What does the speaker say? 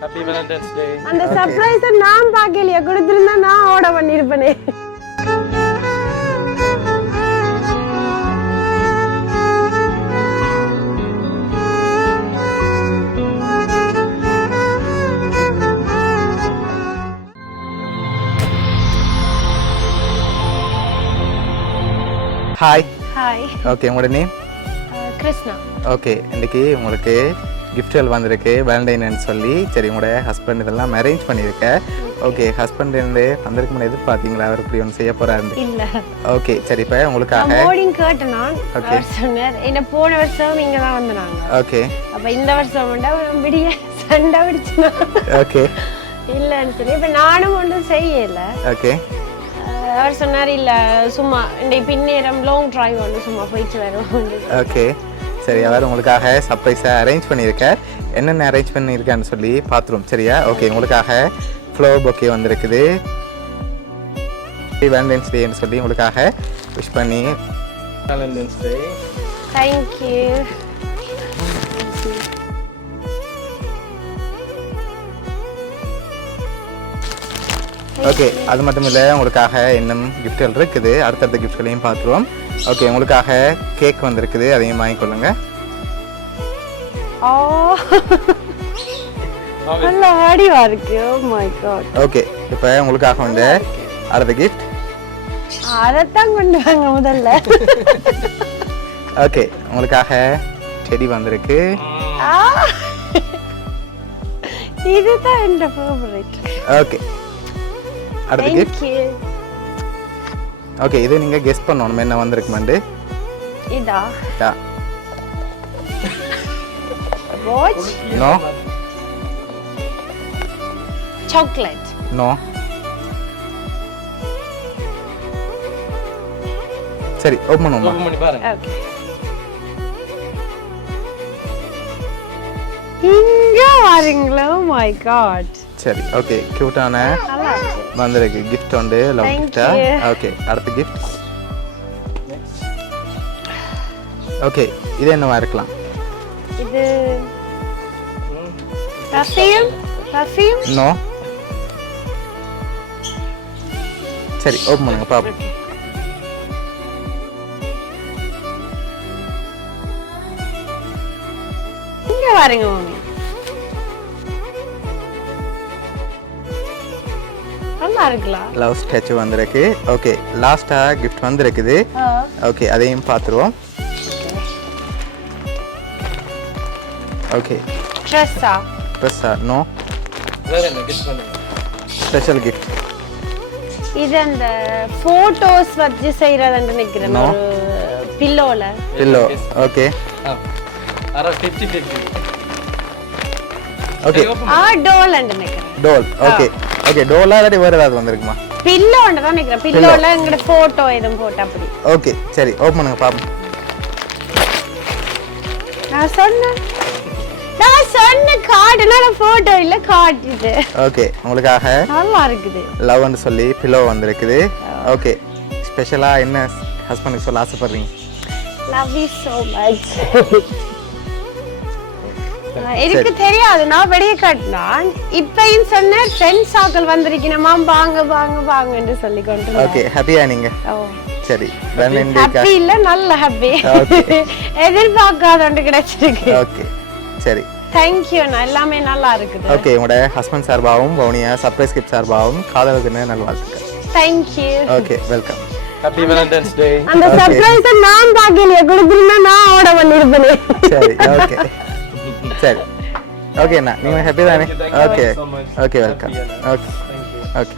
Happy Valentine's Day. அந்த சர்ப்ரைஸை நான் பார்க்கலையா, கொடுத்துருந்தா நான் ஓட பண்ணியிருப்பேனே. ஹாய். ஹாய். ஓகே, உங்களோட நேம்? கிருஷ்ணா. ஓகே, இன்னைக்கு உங்களுக்கு கிஃப்ட்கள் வந்திருக்கு வேலண்டைன்னு சொல்லி. சரி, உங்களோட ஹஸ்பண்ட் இதெல்லாம் அரேஞ்ச் பண்ணியிருக்கேன். ஓகே, ஹஸ்பண்ட் வந்திருக்கும் எதிர்பார்த்தீங்களா அவர் இப்படி ஒன்று செய்ய போறாரு? இல்ல. ஓகே, சரி, இப்போ உங்களுக்காக போர்டிங் கேட்டேன் நான். ஓகே சொன்னார் என்ன போன வருஷம் இங்க தான் வந்தாங்க. ஓகே, அப்ப இந்த வருஷம் விடிய சண்டை பிடிச்சுனா ஓகே இல்லன்னு சொல்லி இப்ப நானும் ஒன்றும் செய்யல. ஓகே, அவர் சொன்னார் இல்ல சும்மா இந்த பின்னேரம் லாங் டிரைவ் ஒன்று சும்மா போயிட்டு வருவோம். ஓகே, சரி, அவர் உங்களுக்காக சர்ப்ரைஸை அரேஞ்ச் பண்ணியிருக்கேன். என்னென்ன அரேஞ்ச் பண்ணியிருக்கான்னு சொல்லி பார்த்துருவோம். சரியா? ஓகே, உங்களுக்காக ஃப்ளவர் பொக்கே வந்திருக்குது. வேலண்டைன்ஸ் டேன்னு சொல்லி உங்களுக்காக விஷ் பண்ணி. Valentine's Day. Thank you. Okay, அது மட்டும் இல்லை, உங்களுக்காக இன்னும் கிஃப்ட்கள் இருக்குது. அடுத்தடுத்த கிஃப்ட்களையும் பார்த்துருவோம். ஓகே, உங்களுக்காக கேக் வந்திருக்குது, அதையும் வாங்கிக்கொள்ளுங்க. நல்ல வடிவா இருக்கு. Oh my god. ஓகே, இப்போ உங்களுக்காக வந்து அடுத்த கிஃப்ட். அதைத்தான் கொண்டு வாங்க முதல்ல. ஓகே, உங்களுக்காக செடி வந்திருக்கு. இதுதான் என்னோட ஃபேவரட். ஓகே, அடுத்த கிஃப்ட். ஓகே, இது நீங்க கெஸ் பண்ணணும் என்ன வந்திருக்குமாண்டு. இதா? யா. வாட்ச்? நோ. சாக்லேட்? நோ. சரி, ஓபன் பண்ணுமா? Open பண்ணி பாருங்க. ஓகே. இங்க வாருங்களா. Oh my god. சரி, ஓகே, கியூட்டான நல்லா இருக்கு. வந்திருக்கு கிஃப்ட் வந்து லவ் Thank கிஃப்டா. you. ஓகே, அடுத்த கிஃப்ட். ஓகே, இது என்னவா இருக்கலாம்? இது பர்ஃப்யூம்? பர்ஃப்யூம்? நோ. சரி, ஓபன் பண்ணுங்க பாப்போம். இங்க வாருங்க மாமி. நல்லா இருக்கலாம். லவ் ஸ்டாச்சு வந்திருக்கு. ஓகே, லாஸ்டா கிஃப்ட் வந்திருக்குது. ஓகே, அதையும் பார்த்துருவோம். ஓகே, ட்ரெஸ்ஸா? ட்ரெஸ்ஸா? நோ. வேற என்ன கிஃப்ட் பண்ணுங்க? Special gift. இது அந்த போட்டோஸ் வச்சு செய்யறதுன்னு நினைக்கிறேன். No. ஒரு பில்லோல. பில்லோ. ஓகே. அரை 50-50. ஓகே, டோல் நினைக்கிறேன். டோல். ஓகே, ஓகே, டோலா இல்லாட்டி வேற ஏதாவது வந்திருக்குமா? பில்லோன்னு தான் நினைக்கிறேன். பில்லோல எங்கட போட்டோ எதுவும் போட்டு அப்படி. ஓகே, சரி, ஓபன் பண்ணுங்க பாப்போம். நான் சொன்ன கார்டுனா போட்டோ இல்ல கார்டு இது. ஓகே, உங்களுக்காக நல்லா இருக்குது. லவ்னு சொல்லி பில்லோ வந்திருக்குது. ஓகே, ஸ்பெஷலா என்ன ஹஸ்பண்டுக்கு சொல்ல ஆசைப்படுறீங்க? Love you so much. எனக்கு தெரியாது, நான் வெளியே காட்டினான். இப்பயும் சொன்ன ஃப்ரெண்ட்ஸ் ஆக்கள் வந்திருக்கணுமா, வாங்க வாங்க வாங்கன்னு சொல்லி கொண்டு. ஓகே, ஹாப்பியா நீங்க? சரி, வேலண்டைன் ஹாப்பி இல்ல, நல்ல ஹாப்பி. எதிர்பார்க்காத ஒன்று கிடைச்சிருக்கு. ஓகே, சரி, தேங்க்யூ. எல்லாமே நல்லா இருக்குது. ஓகே, உங்களோட ஹஸ்பண்ட் சார்பாகவும் வவுனியா சர்ப்ரைஸ் கிஃப்ட் சார்பாகவும் காதலுக்கு நல்வாழ்த்துக்கள். Thank you. Okay, welcome. Happy Valentine's Day. அந்த சர்ப்ரைஸை நான் பார்க்கலையா, கொடுத்துருந்தா நான் ஓட பண்ணியிருப்பேனே. சரி, ஓகே, சரி, ஓகே அண்ணா, நீங்கள் ஹாப்பி தானே? Okay, okay, welcome. Okay, okay.